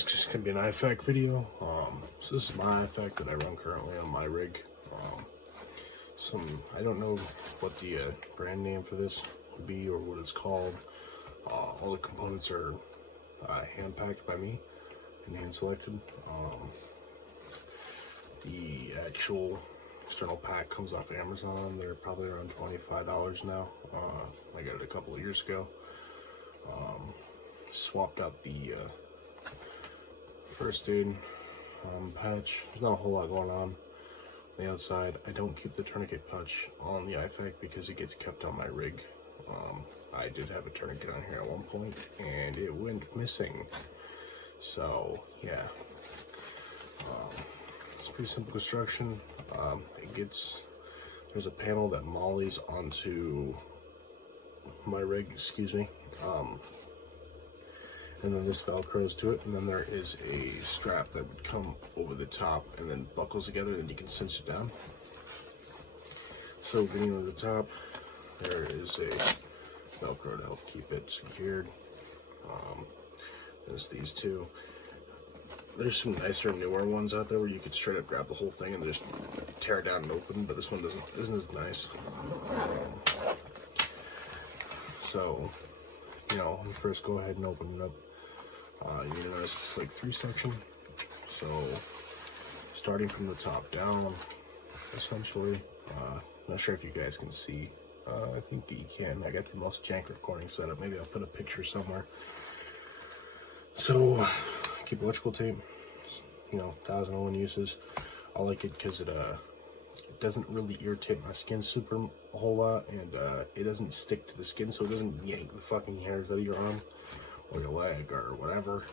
It's just gonna be an Ifak video. So this is my Ifak that I run currently on my rig. I don't know what the brand name for this would be or what it's called. All the components are hand packed by me and hand selected. The actual external pack comes off Amazon. They're probably around $25 now. I got it a couple of years ago. Swapped out the first aid patch. There's not a whole lot going on the outside. I don't keep the tourniquet pouch on the Ifak because it gets kept on my rig. I did have a tourniquet on here at one point and it went missing. So yeah, it's a pretty simple construction. There's a panel that mollies onto my rig, excuse me, and then this velcros to it, and then there is a strap that would come over the top and then buckles together, and you can cinch it down. So getting over the top, there is a velcro to help keep it secured. There's these two. There's some nicer, newer ones out there where you could straight up grab the whole thing and just tear it down and open, but this one isn't as nice. So, you know, you first go ahead and open it up. You notice it's like 3-section. So, starting from the top down, essentially. Not sure if you guys can see. I think you can. I got the most jank recording setup. Maybe I'll put a picture somewhere. So, keep electrical tape, you know, 1001 uses. I like it because it doesn't really irritate my skin a whole lot, and it doesn't stick to the skin, so it doesn't yank the fucking hairs out of your arm or your leg or whatever.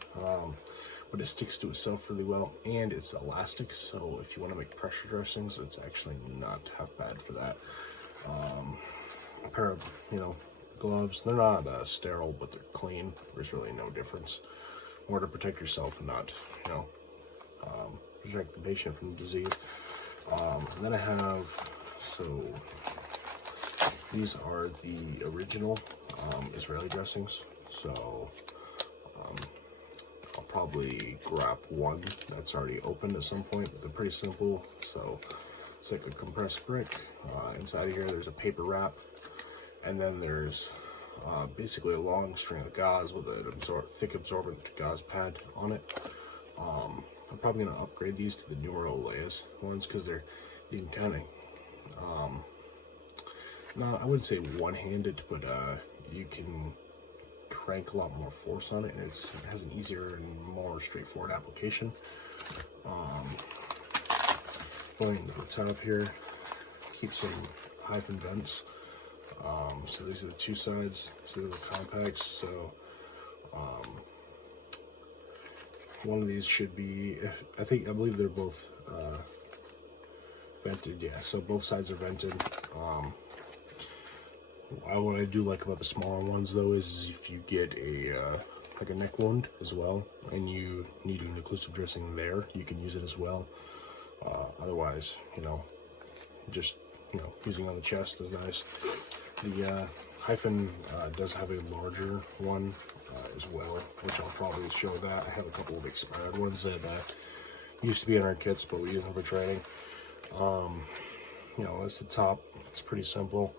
But it sticks to itself really well, and it's elastic, so if you want to make pressure dressings, it's actually not half bad for that. A pair of, you know, gloves. They're not sterile, but they're clean. There's really no difference. More to protect yourself and not, you know, protect the patient from disease. And then I have, so these are the original Israeli dressings. So I'll probably grab one that's already opened at some point. They're pretty simple. So it's like a compressed brick. Inside of here, there's a paper wrap, and then there's basically a long string of gauze with a thick absorbent gauze pad on it. I'm probably going to upgrade these to the newer Oleas ones because you can kind of, not, I wouldn't say one-handed, but you can crank a lot more force on it, and it has an easier and more straightforward application. Going to the top here, keep some hyphen vents. So these are the two sides, so they're the compacts. So one of these should be, I believe they're both vented. Yeah, so both sides are vented. What I do like about the smaller ones though is if you get like a neck wound as well, and you need an occlusive dressing there, you can use it as well. Otherwise, you know, just, you know, using on the chest is nice. The hyphen does have a larger one as well, which I'll probably show that. I have a couple of expired ones that used to be in our kits, but we use them for training. You know, that's the top. It's pretty simple.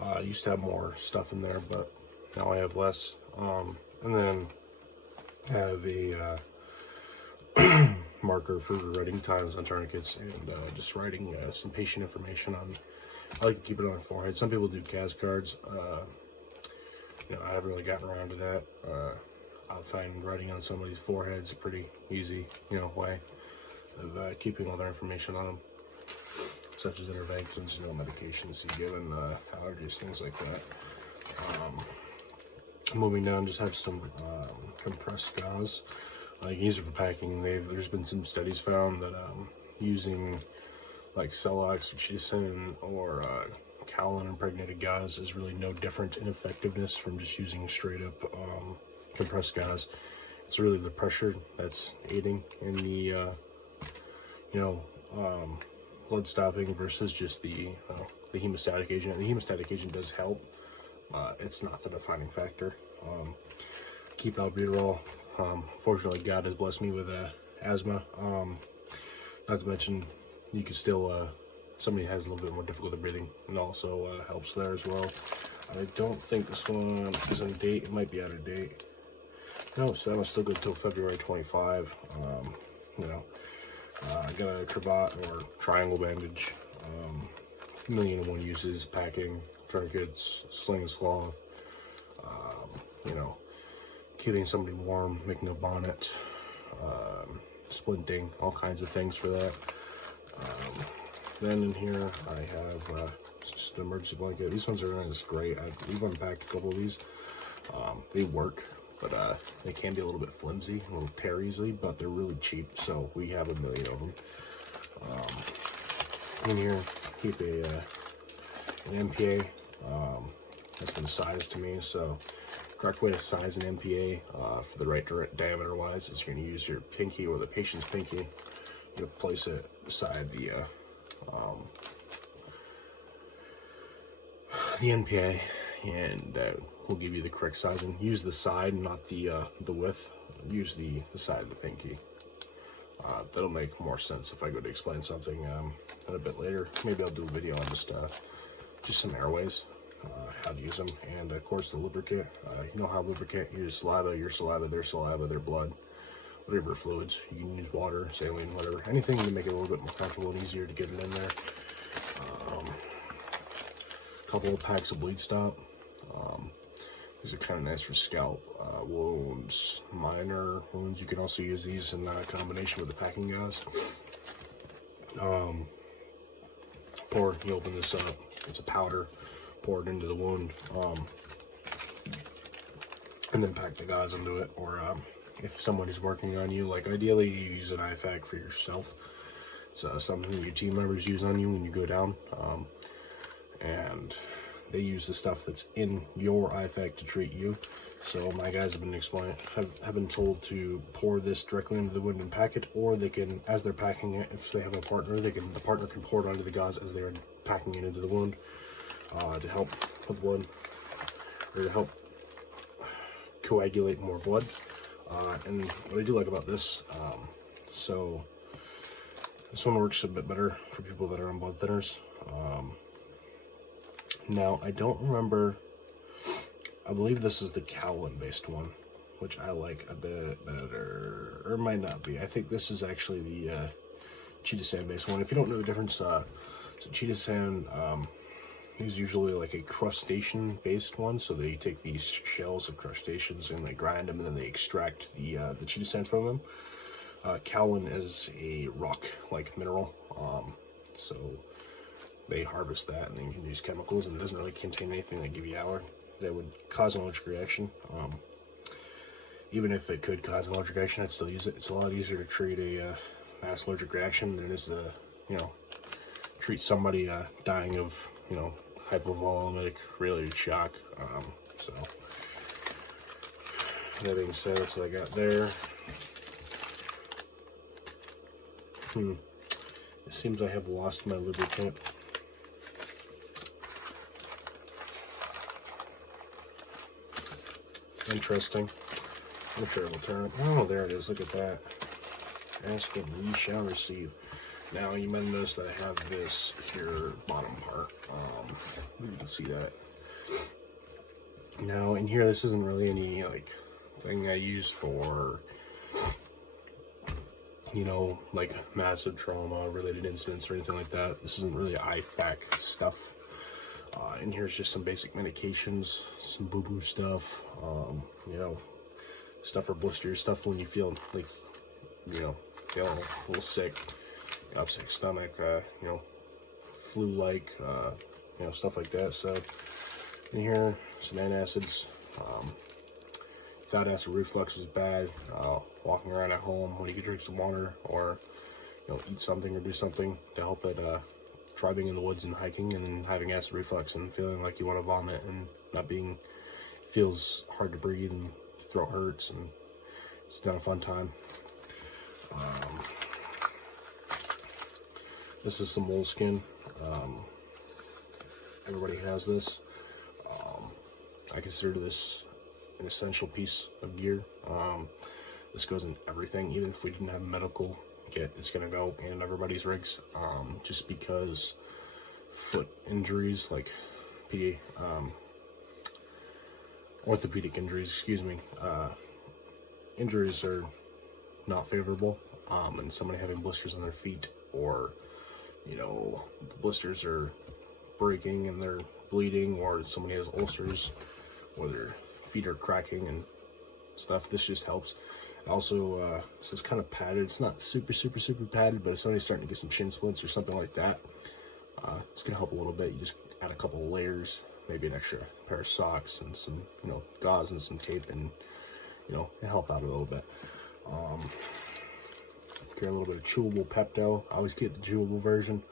I used to have more stuff in there, but now I have less. And then I have a marker for writing times on tourniquets and just writing some patient information on. I like to keep it on the forehead. Some people do CAS cards. You know, I haven't really gotten around to that. I find writing on somebody's forehead's a pretty easy, you know, way of keeping all their information on them, such as interventions, you know, medications you give, and allergies, things like that. Moving down, just have some compressed gauze. You can use it for packing. There's been some studies found that using like cell oxytocin or Callan impregnated gauze is really no different in effectiveness from just using straight up compressed gauze. It's really the pressure that's aiding in the you know, blood stopping versus just the hemostatic agent. The hemostatic agent does help. It's not the defining factor. Keep albuterol Fortunately, God has blessed me with asthma. Not to mention, you can still, somebody has a little bit more difficulty breathing, and also helps there as well. I don't think this one is on date. It might be out of date. No, so that one's still good till February 25. You know, I got a cravat or triangle bandage. 1,000,001 uses, packing, tourniquets, slings, cloth. You know, keeping somebody warm, making a bonnet, splinting, all kinds of things for that. Then in here I have just an emergency blanket. These ones are nice, great. We've unpacked a couple of these. They work, but they can be a little bit flimsy, a little tear easily, but they're really cheap, so we have 1,000,000 of them. In here, keep an MPA. That's been sized to me, so correct way to size an MPA for the right diameter wise is you're going to use your pinky or the patient's pinky. You place it beside the NPA, and that will give you the correct sizing. Use the side, not the width. Use the side of the pinky. That'll make more sense if I go to explain something a bit later. Maybe I'll do a video on just some Airways, how to use them, and of course the lubricant. You know how lubricant, you use saliva, your saliva, their blood, whatever fluids. You can use water, saline, whatever, anything to make it a little bit more comfortable and easier to get it in there. A couple of packs of bleed stop. These are kind of nice for scalp wounds, minor wounds. You can also use these in combination with the packing gauze. You open this up, it's a powder, pour it into the wound, and then pack the gauze into it. Or if somebody's working on you, like ideally you use an Ifak for yourself. It's something that your team members use on you when you go down, and they use the stuff that's in your Ifak to treat you. So my guys have been told to pour this directly into the wound and pack it, or they can, as they're packing it, if they have a partner, the partner can pour it onto the gauze as they're packing it into the wound to help with blood, or to help coagulate more blood. And what I do like about this, so this one works a bit better for people that are on blood thinners. Now, I don't remember, I believe this is the Cowlin based one, which I like a bit better, or might not be. I think this is actually the Chitosan based one. If you don't know the difference, so Chitosan is usually like a crustacean based one, so they take these shells of crustaceans and they grind them and then they extract the Chitosan from them. Cowlin is a rock-like mineral, so they harvest that and then you can use chemicals, and it doesn't really contain anything that give you that would cause an allergic reaction. Even if it could cause an allergic reaction, I'd still use it. It's a lot easier to treat a mass allergic reaction than it is to, treat somebody dying of, hypovolemic related shock. So that being said, that's what I got there. It seems I have lost my lubricant. Interesting. I'm sure it'll turn. Oh, there it is. Look at that. Ask and ye shall receive. Now, you might notice that I have this here bottom part. You can see that. Now, in here, this isn't really any, thing I use for, massive trauma-related incidents or anything like that. This isn't really Ifak stuff. In here is just some basic medications, some boo-boo stuff, stuff for blisters, stuff when you feel feel a little sick, upset stomach, flu-like, stuff like that. So in here, some antacids. Thought acid reflux is bad. Walking around at home when you can drink some water, or eat something or do something to help it. Try being in the woods and hiking and having acid reflux and feeling like you want to vomit and feels hard to breathe and throat hurts, and it's not a fun time. This is some Moleskin. Everybody has this. I consider this an essential piece of gear. This goes in everything. Even if we didn't have a medical kit, it's gonna go in everybody's rigs. Just because foot injuries, like orthopedic injuries, excuse me, injuries are not favorable. And somebody having blisters on their feet, or you know, the blisters are breaking and they're bleeding, or somebody has ulcers, or their feet are cracking and stuff. This just helps. Also, this is kind of padded. It's not super padded, but if somebody's starting to get some shin splints or something like that, it's gonna help a little bit. You just add a couple of layers, maybe an extra pair of socks and some, you know, gauze and some tape, and you know, it help out a little bit. Get a little bit of chewable Pepto. I always get the chewable version.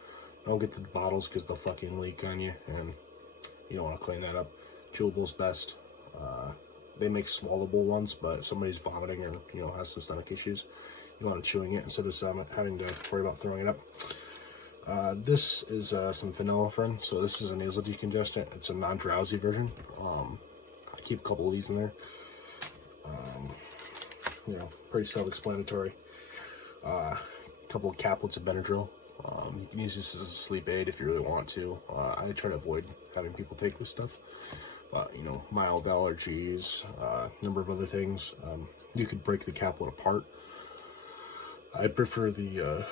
Don't get the bottles because they'll fucking leak on you, and you don't want to clean that up. Chewable's best. They make swallowable ones, but if somebody's vomiting or, you know, has some stomach issues, you want them chewing it instead of having to worry about throwing it up. This is some phenylephrine. So this is a nasal decongestant. It's a non-drowsy version. I keep a couple of these in there. You know, pretty self-explanatory. A couple of caplets of Benadryl. You can use this as a sleep aid if you really want to. I try to avoid having people take this stuff. You know, mild allergies, a number of other things. You could break the caplet apart. I prefer the,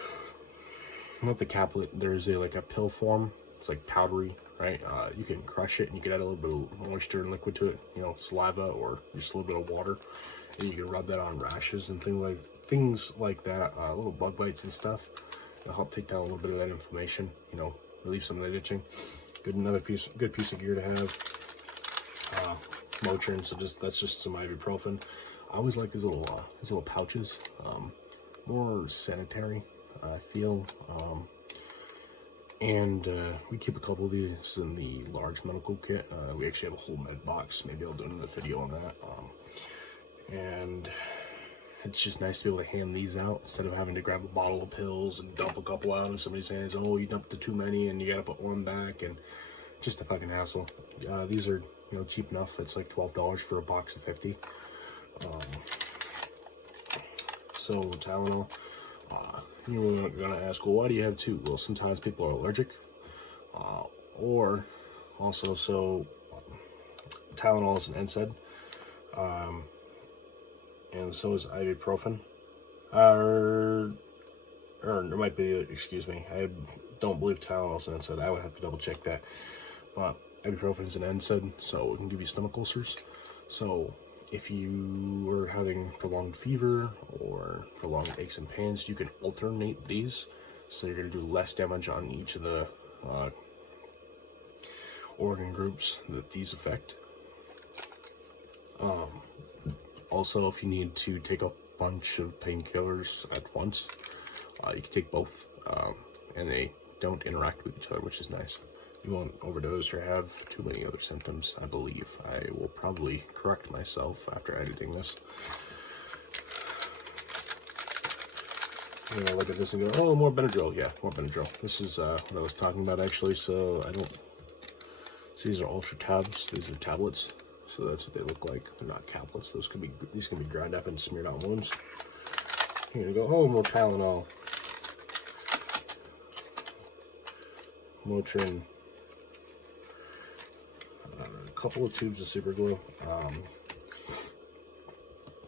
not the caplet, there's like a pill form. It's like powdery, right? You can crush it and you can add a little bit of moisture and liquid to it, you know, saliva or just a little bit of water. And you can rub that on rashes and things like that, little bug bites and stuff. It'll help take down a little bit of that inflammation, you know, relieve some of that itching. Good piece of gear to have. Motrin, so that's just some ibuprofen. I always like these little pouches, more sanitary, I feel. And we keep a couple of these in the large medical kit. We actually have a whole med box. Maybe I'll do another video on that. And it's just nice to be able to hand these out instead of having to grab a bottle of pills and dump a couple out in somebody's hands. Oh, you dumped the too many and you gotta put one back, and just a fucking hassle. These are, you know, cheap enough. It's like $12 for a box of 50. So Tylenol. You're gonna ask, well, why do you have two? Well, sometimes people are allergic, or also, so Tylenol is an NSAID, and so is ibuprofen. Or there might be, excuse me, I don't believe Tylenol is an NSAID. I would have to double check that. But ibuprofen is an NSAID, so it can give you stomach ulcers. So if you are having prolonged fever or prolonged aches and pains, you can alternate these. So you're going to do less damage on each of the organ groups that these affect. Also, if you need to take a bunch of painkillers at once, you can take both, and they don't interact with each other, which is nice. You won't overdose or have too many other symptoms, I believe. I will probably correct myself after editing this. I'm gonna look at this and go, oh, more Benadryl. Yeah, more Benadryl. This is what I was talking about, actually. So I don't. So these are ultra tabs. These are tablets. So that's what they look like. They're not caplets. These can be ground up and smeared on wounds. Here you go. Oh, more Tylenol. Motrin. A couple of tubes of super glue. I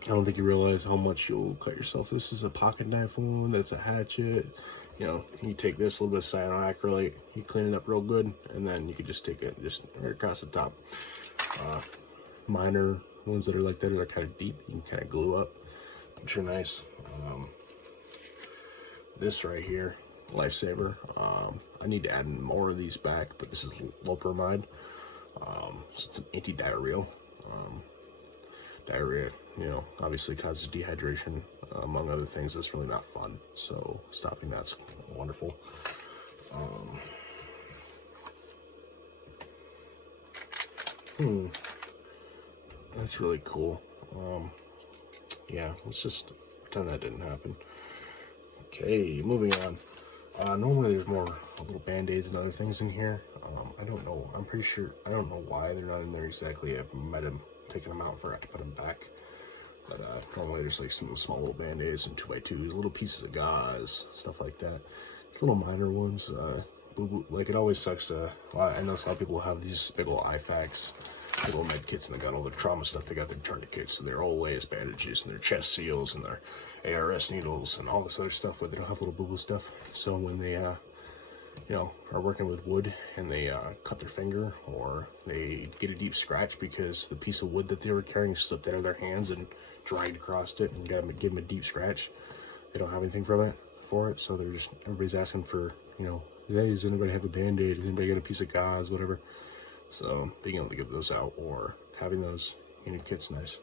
don't think you realize how much you'll cut yourself. This is a pocket knife wound. That's a hatchet. You know, you take this, a little bit of cyanoacrylate, you clean it up real good, and then you can just take it just right across the top. Minor ones that are like that are kind of deep. You can kind of glue up, which are nice. This right here, lifesaver. I need to add more of these back, but this is loperamide. So it's an anti-diarrheal. Diarrhea, you know, obviously causes dehydration, among other things. That's really not fun. So stopping that's wonderful. That's really cool. Yeah, let's just pretend that didn't happen. Okay, moving on. Normally there's more little band-aids and other things in here. I don't know. I'm pretty sure. I don't know why they're not in there exactly. I might have taken them out, forgot to put them back. But normally there's like some small little band-aids and 2x2s, little pieces of gauze, stuff like that. It's little minor ones. Like it always sucks. I know a lot of people have these big old Ifaks, big old med kits, and they got all the trauma stuff. They got their tourniquets and their old lace bandages and their chest seals and their ARS needles and all this other stuff where they don't have little boo-boo stuff. So when they you know, are working with wood and they cut their finger or they get a deep scratch because the piece of wood that they were carrying slipped out of their hands and dragged across it and give them a deep scratch, they don't have anything for it. So they're just, everybody's asking for, you know, hey, does anybody have a band-aid? Does anybody got a piece of gauze, whatever? So being able to get those out or having those in your kit's nice.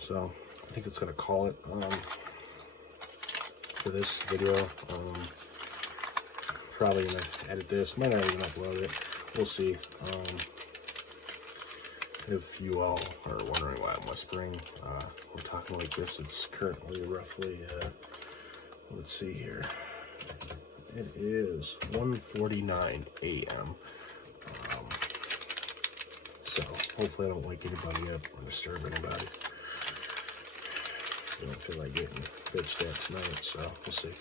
So I think that's gonna call it for this video. Probably gonna edit this, might not even upload it, we'll see. If you all are wondering why I'm whispering, we're talking like this. It's currently roughly let's see here, it is 1:49 a.m. So hopefully I don't wake anybody up or disturb anybody. I don't feel like getting bitched at tonight, so we'll see.